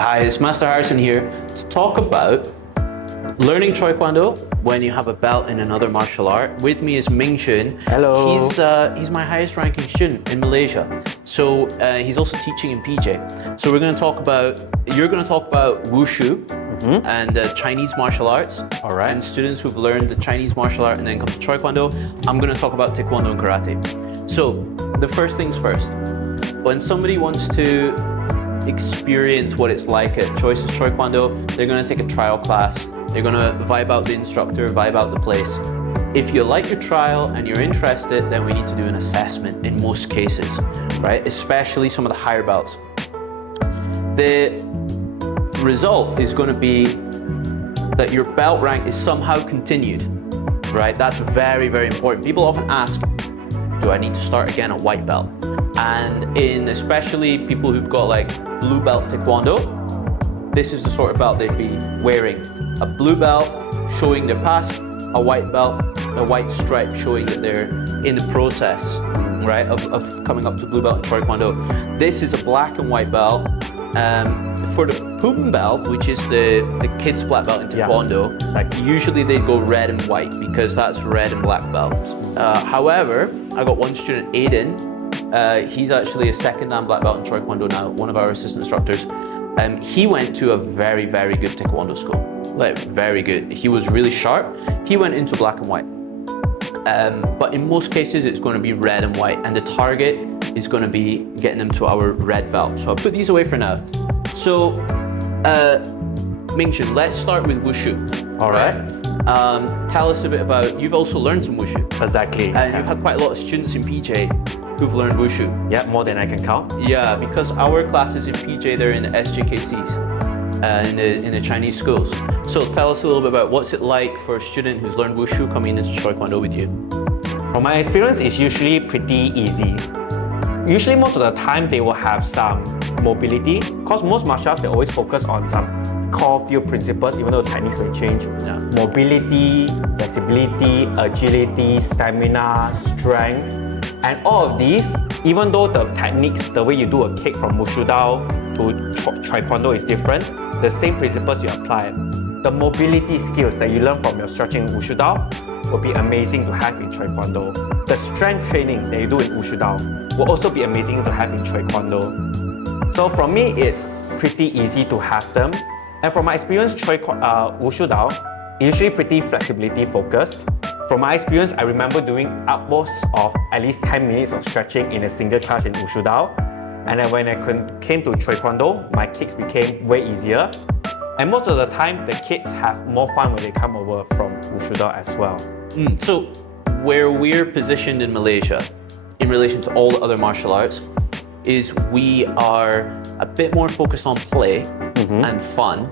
Hi, it's Master Harrison here to talk about learning Choi Kwang Do when you have a belt in another martial art. With me is Ming Xun. Hello. He's my highest ranking student in Malaysia. So he's also teaching in PJ. So you're going to talk about Wushu and Chinese martial arts. All right. And students who've learned the Chinese martial art and then come to Choi Kwang Do. I'm going to talk about Taekwondo and Karate. So the first things first. When somebody wants to experience what it's like at Choi Kwang Do, they're going to take a trial class. They're going to vibe out the instructor, vibe out the place. If you like your trial and you're interested, then we need to do an assessment in most cases, right? Especially some of the higher belts. The result is going to be that your belt rank is somehow continued, right? That's very, very important. People often ask, do I need to start again at white belt? And in especially people who've got like blue belt Taekwondo, this is the sort of belt they'd be wearing. A blue belt showing their past, a white belt, a white stripe showing that they're in the process, right, of coming up to blue belt in Choi Kwang Do. This is a black and white belt. For the Pum belt, which is the kids black belt in Taekwondo, usually they go red and white because that's red and black belts. However, I got one student, Aiden. He's actually a second dan black belt in Choi Kwang Do now, one of our assistant instructors. He went to a very, very good Taekwondo school, like very good. He was really sharp. He went into black and white. But in most cases, it's going to be red and white, and the target is going to be getting them to our red belt. So I'll put these away for now. So, Ming Xun, let's start with Wushu. All right. Tell us a bit about, you've also learned some Wushu. Exactly. And you've had quite a lot of students in PJ who've learned Wushu. Yeah, more than I can count. Yeah, because our classes in PJ, they're in the SJKCs, in the Chinese schools. So tell us a little bit about what's it like for a student who's learned Wushu coming into Choi Kwang Do with you. From my experience, it's usually pretty easy. Usually most of the time they will have some mobility, because most martial arts, they always focus on some core few principles, even though techniques may change. Yeah. Mobility, flexibility, agility, stamina, strength, and all of these, even though the techniques, the way you do a kick from Wushudao to Choi Kwang Do is different, the same principles you apply. The mobility skills that you learn from your stretching in Wushudao will be amazing to have in Choi Kwang Do. The strength training that you do in Wushudao will also be amazing to have in Choi Kwang Do. So from me, it's pretty easy to have them. And from my experience, Wushudao is usually pretty flexibility focused. From my experience, I remember doing upwards of at least 10 minutes of stretching in a single class in Wushudao. And then when I came to Choi Kwang Do, my kicks became way easier. And most of the time, the kids have more fun when they come over from Wushudao as well. So where we're positioned in Malaysia, in relation to all the other martial arts, is we are a bit more focused on play and fun.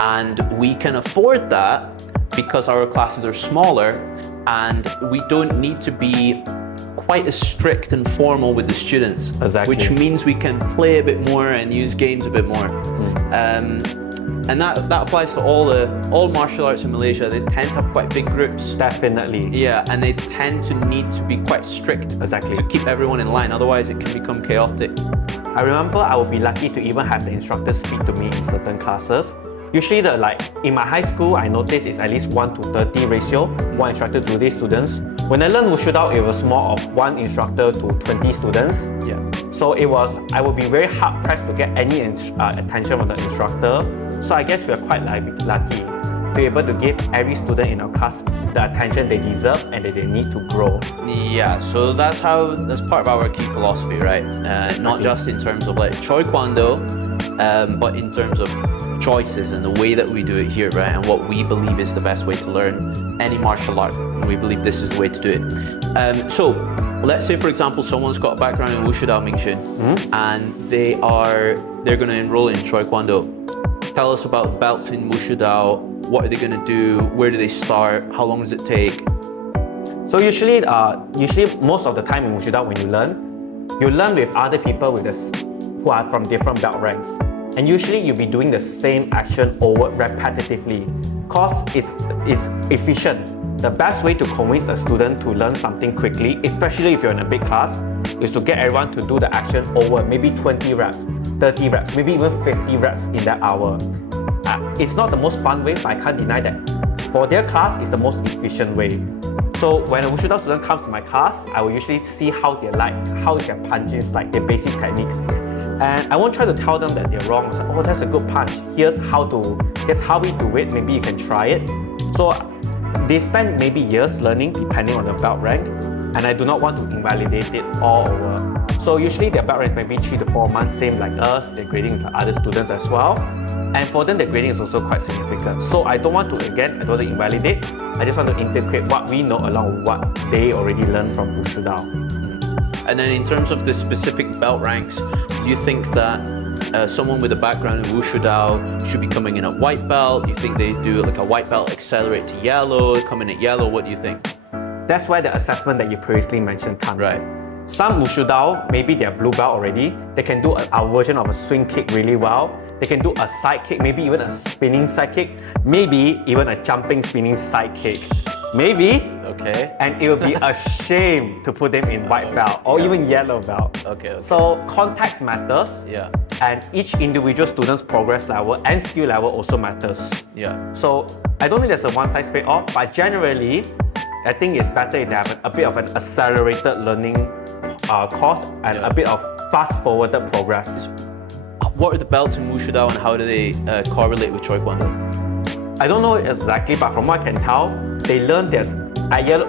And we can afford that because our classes are smaller and we don't need to be quite as strict and formal with the students. Exactly. Which means we can play a bit more and use games a bit more. And that applies to all martial arts in Malaysia. They tend to have quite big groups. Definitely. Yeah, and they tend to need to be quite strict. Exactly. To keep everyone in line, otherwise it can become chaotic. I remember I would be lucky to even have the instructor speak to me in certain classes. Usually in my high school, I noticed it's at least 1 to 30 ratio, one instructor to 30 students. When I learned Wushudao, it was more of one instructor to 20 students. Yeah. So I would be very hard pressed to get any attention from the instructor. So I guess we are quite lucky to be able to give every student in our class the attention they deserve and that they need to grow. Yeah, so that's part of our key philosophy, right? Not just in terms of like Choi Kwang Do, but in terms of choices and the way that we do it here, right? And what we believe is the best way to learn any martial art. We believe this is the way to do it. So let's say, for example, someone's got a background in Wushudao, Ming Xun, and they're going to enroll in Choi Kwang Do. Tell us about belts in Wushudao. What are they going to do? Where do they start? How long does it take? So usually most of the time in Wushudao, when you learn with other people who are from different belt ranks. And usually you'll be doing the same action over repetitively because it's efficient. The best way to convince a student to learn something quickly, especially if you're in a big class, is to get everyone to do the action over maybe 20 reps. 30 reps, maybe even 50 reps in that hour. It's not the most fun way, but I can't deny that. For their class, it's the most efficient way. So when a Wushudao student comes to my class, I will usually see how they like, how is their punches, like their basic techniques. And I won't try to tell them that they're wrong. So, oh, that's a good punch. Here's how we do it. Maybe you can try it. So they spend maybe years learning depending on the belt rank, and I do not want to invalidate it all over. So usually their belt rank maybe 3 to 4 months, same like us, they're grading with other students as well. And for them, the grading is also quite significant. So I don't want to invalidate. I just want to integrate what we know along with what they already learned from Wushudao. And then in terms of the specific belt ranks, do you think that someone with a background in Wushudao should be coming in at white belt? Do you think they do like a white belt accelerate to yellow, come in at yellow? What do you think? That's where the assessment that you previously mentioned comes. Right. Some Wushudao, maybe they're blue belt already, they can do our version of a swing kick really well. They can do a side kick, maybe even a spinning side kick, maybe even a jumping spinning side kick. Maybe. Okay. And it would be a shame to put them in white belt or even yellow belt. Okay. So context matters. Yeah. And each individual student's progress level and skill level also matters. Yeah. So I don't think there's a one-size-fits-all, but generally, I think it's better if they have a bit of an accelerated learning course and a bit of fast-forwarded progress. What are the belts in Wushudao and how do they correlate with Choi Kwang Do? I don't know exactly, but from what I can tell, they learn that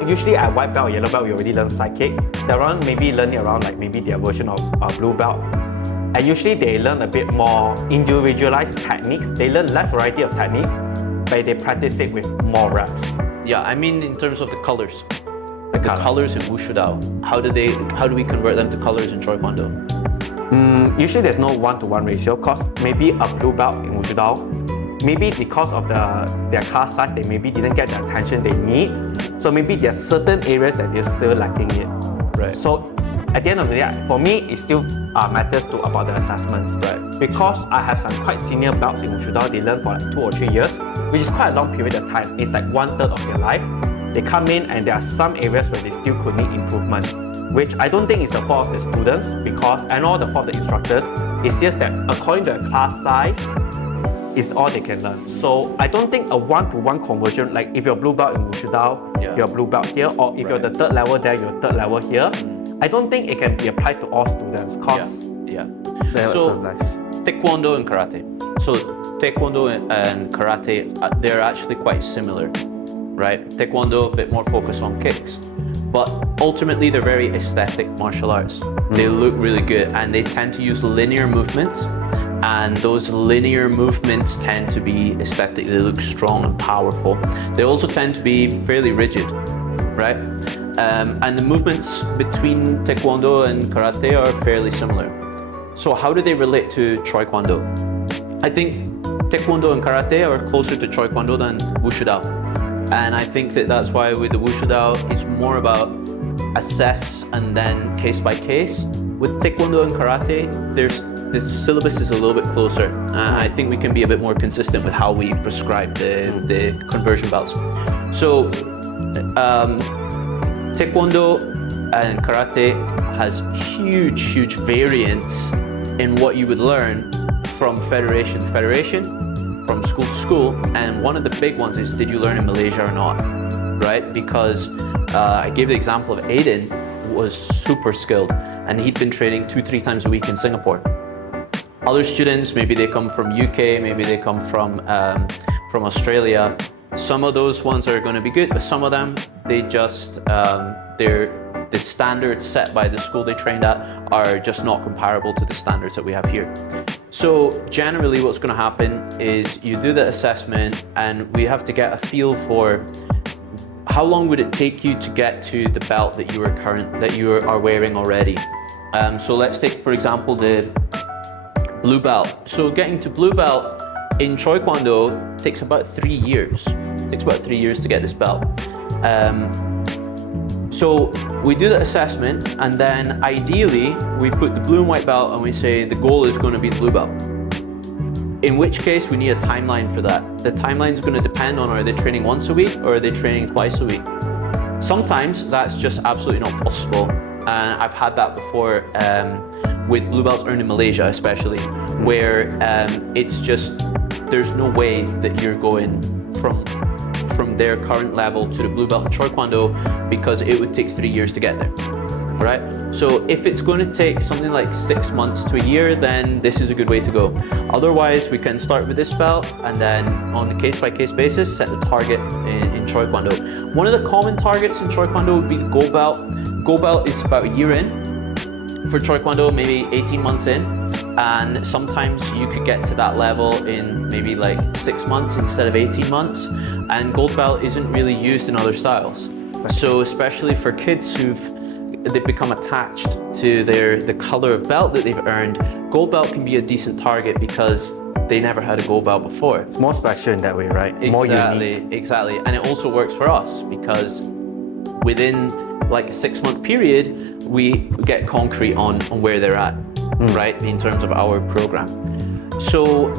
usually at white belt or yellow belt, we already learn side kick. They're around maybe learning around like maybe their version of blue belt. And usually they learn a bit more individualized techniques. They learn less variety of techniques, but they practice it with more reps. Yeah, I mean in terms of the colors. The colors in Wushudao. How do we convert them to colors in Choi Kwang Do? Usually there's no 1-to-1 ratio, because maybe a blue belt in Wushudao, maybe because of their class size, they maybe didn't get the attention they need. So maybe there's certain areas that they're still lacking it. Right. So at the end of the day, for me, it still matters about the assessments. Right. Because I have some quite senior belts in Wushudao, they learn for like 2 or 3 years, which is quite a long period of time. It's like 1/3 of their life. They come in and there are some areas where they still could need improvement, which I don't think is the fault of the students, and all the fault of the instructors. It's just that according to the class size, is all they can learn. So I don't think a 1-to-1 conversion, like if you're blue belt in Wushudao, you're blue belt here, or if you're the 3rd level there, you're 3rd level here. I don't think it can be applied to all students, because so nice. Taekwondo and karate. So Taekwondo and karate, they're actually quite similar, right? Taekwondo a bit more focused on kicks, but ultimately they're very aesthetic martial arts. They look really good and they tend to use linear movements, and those linear movements tend to be aesthetic. They look strong and powerful. They also tend to be fairly rigid, right? And the movements between Taekwondo and Karate are fairly similar. So how do they relate to Choi Kwang Do? I think Taekwondo and Karate are closer to Choi Kwang Do than Wushudao. And I think that's why with the Wushudao, it's more about assess and then case by case. With Taekwondo and Karate, the syllabus is a little bit closer. I think we can be a bit more consistent with how we prescribe the conversion belts. So Taekwondo and Karate has huge variance in what you would learn from federation to federation, from school to school, and one of the big ones is, did you learn in Malaysia or not, right? Because I gave the example of Aiden was super skilled and he'd been training 2-3 times a week in Singapore. Other students, maybe they come from UK, maybe they come from Australia. Some of those ones are going to be good, but some of them, they just, the standards set by the school they trained at are just not comparable to the standards that we have here. So generally what's going to happen is you do the assessment and we have to get a feel for how long would it take you to get to the belt that you are wearing already. So let's take, for example, the blue belt. So getting to blue belt in Choi Kwang Do takes about 3 years. It takes about 3 years to get this belt. So we do the assessment and then ideally we put the blue and white belt and we say the goal is going to be the blue belt. In which case we need a timeline for that. The timeline is going to depend on, are they training once a week or are they training twice a week? Sometimes that's just absolutely not possible. And I've had that before with blue belts earned in Malaysia especially, where it's just, there's no way that you're going from their current level to the blue belt in Choi Kwang Do, because it would take 3 years to get there, right? So if it's going to take something like 6 months to a year, then this is a good way to go. Otherwise, we can start with this belt and then on a case-by-case basis, set the target in Choi Kwang Do. One of the common targets in Choi Kwang Do would be the gold belt. Gold belt is about a year in. For Choi Kwang Do, maybe 18 months in. And sometimes you could get to that level in maybe like 6 months instead of 18 months. And gold belt isn't really used in other styles. So especially for kids they've become attached to the color of belt that they've earned, gold belt can be a decent target because they never had a gold belt before. It's more special in that way, right? More unique. Exactly. And it also works for us because within like a 6 month period, we get concrete on where they're at, right? In terms of our program. So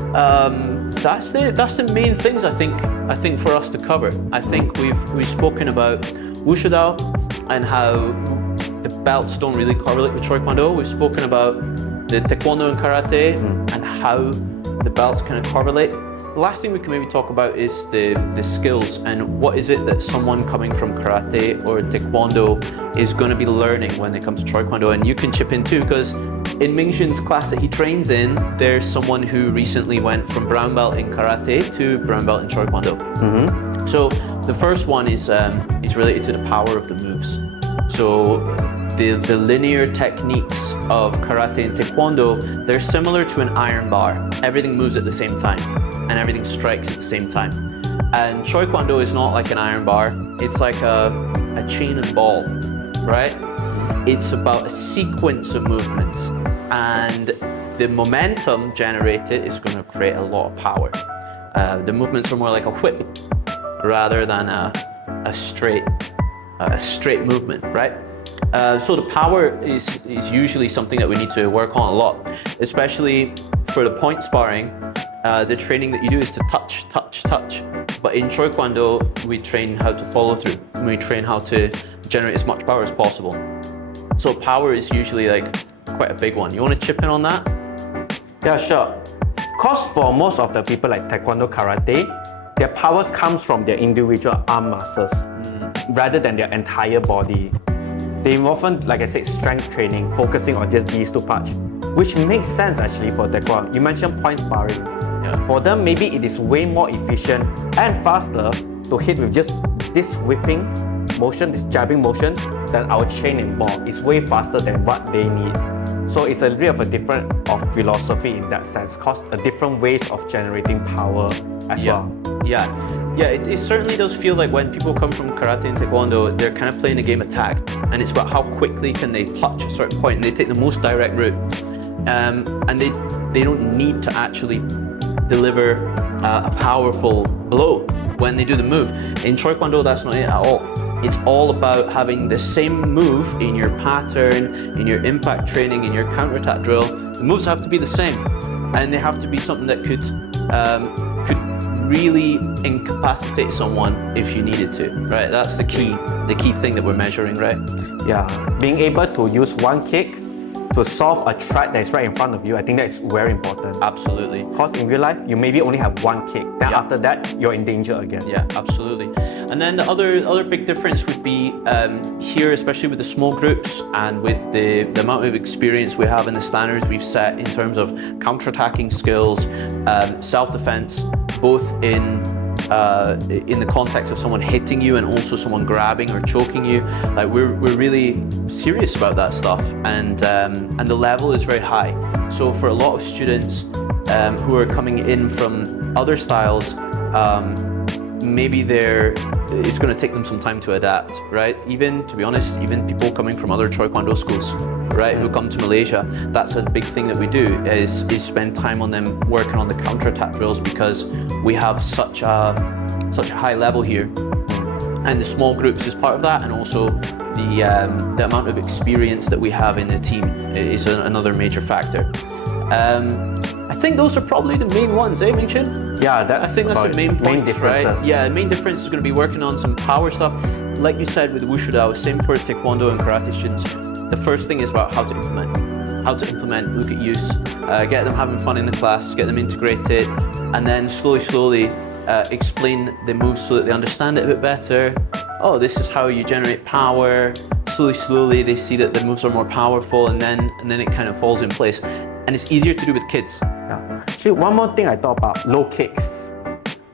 that's the main things I think for us to cover. I think we've spoken about Wushudao and how the belts don't really correlate with Choi Kwang Do. We've spoken about the Taekwondo and Karate and how the belts kind of correlate. The last thing we can maybe talk about is the skills and what is it that someone coming from Karate or Taekwondo is going to be learning when it comes to Choi Kwang Do. And you can chip in too, because in Ming Xun's class that he trains in, there's someone who recently went from brown belt in Karate to brown belt in Choi Kwang Do. So the first one is related to the power of the moves. So the linear techniques of Karate and Taekwondo, they're similar to an iron bar. Everything moves at the same time and everything strikes at the same time. And Choi Kwang Do is not like an iron bar. It's like a chain and ball, right? It's about a sequence of movements, and the momentum generated is going to create a lot of power. The movements are more like a whip rather than a straight movement, right? So the power is usually something that we need to work on a lot, especially for the point sparring. The training that you do is to touch, touch, touch. But in Choi Kwang Do, we train how to follow through. We train how to generate as much power as possible. So power is usually like quite a big one. You want to chip in on that? Yeah, sure. Of course, for most of the people like Taekwondo, Karate, their powers comes from their individual arm muscles rather than their entire body. They often, like I said, strength training, focusing on just these two parts, which makes sense actually for Taekwondo. You mentioned point sparring. Yeah. For them, maybe it is way more efficient and faster to hit with just this whipping motion, this jabbing motion, than our chain and ball. It's way faster than what they need. So it's a bit of a different philosophy in that sense, cause a different ways of generating power as well. Yeah, it certainly does feel like when people come from Karate and Taekwondo, they're kind of playing the game of tag, and it's about how quickly can they touch a certain point, and they take the most direct route, and they don't need to actually deliver a powerful blow when they do the move. In Choi Kwang Do, that's not it at all. It's all about having the same move in your pattern, in your impact training, in your counter-attack drill. The moves have to be the same, and they have to be something that could really incapacitate someone if you needed to, right? That's the key thing that we're measuring, right? Yeah, being able to use one kick to solve a threat that is right in front of you, I think that's very important. Absolutely. Because in real life, you maybe only have one kick. Then after that, you're in danger again. Yeah, absolutely. And then the other big difference would be here, especially with the small groups and with the amount of experience we have in the standards we've set in terms of counter-attacking skills, self-defense, both in the context of someone hitting you and also someone grabbing or choking you. Like we're really serious about that stuff, and the level is very high. So for a lot of students who are coming in from other styles, maybe it's going to take them some time to adapt, right? Even, to be honest, even people coming from other Choi Kwang Do schools, right, who come to Malaysia, that's a big thing that we do, is spend time on them working on the counter-attack drills, because we have such a high level here. And the small groups is part of that, and also the amount of experience that we have in the team is another major factor. I think those are probably the main ones, Ming Xun? Yeah, I think that's the main points, differences. Right? Yeah, the main difference is going to be working on some power stuff. Like you said with Wushudao, same for Taekwondo and Karate students. The first thing is about how to implement. how to implement, look at use, get them having fun in the class, get them integrated, and then slowly explain the moves so that they understand it a bit better. Oh, this is how you generate power. Slowly they see that the moves are more powerful, and then it kind of falls in place. And it's easier to do with kids. Yeah. Actually, one more thing I thought about, low kicks.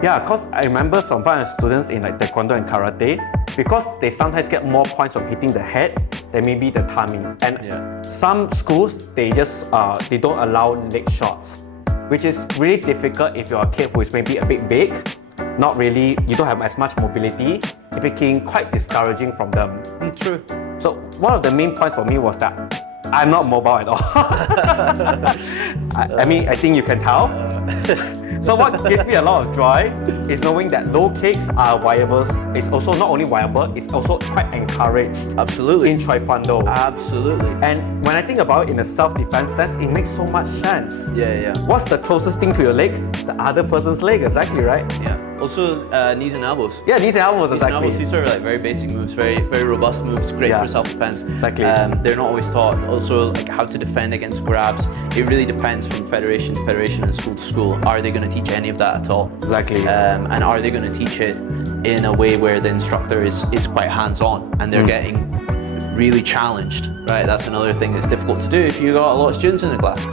Yeah, because I remember from one of the students in like Taekwondo and Karate, because they sometimes get more points from hitting the head than maybe the timing. And some schools, they just they don't allow leg shots, which is really difficult if you're a kid who is maybe a bit big, not really, you don't have as much mobility. It became quite discouraging from them. True. So one of the main points for me was that I'm not mobile at all. I mean, I think you can tell. So what gives me a lot of joy is knowing that low kicks are viable. It's also not only viable, it's also quite encouraged. Absolutely. In Choi Kwang Do. Absolutely. And when I think about it in a self-defense sense, it makes so much sense. Yeah. What's the closest thing to your leg? The other person's leg, exactly, right? Yeah. Also, knees and elbows. Yeah, knees and elbows, exactly. Knees and elbows, these are like very basic moves, very robust moves, great for self-defense. Exactly. They're not always taught. Also, like how to defend against grabs. It really depends from federation to federation and school to school. Are they going to teach any of that at all? Exactly. And are they going to teach it in a way where the instructor is quite hands-on and they're getting really challenged, right? That's another thing that's difficult to do if you've got a lot of students in the class.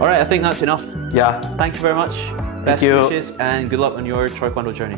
All right, I think that's enough. Yeah. Thank you very much. Best wishes and good luck on your Choi Kwang Do journey.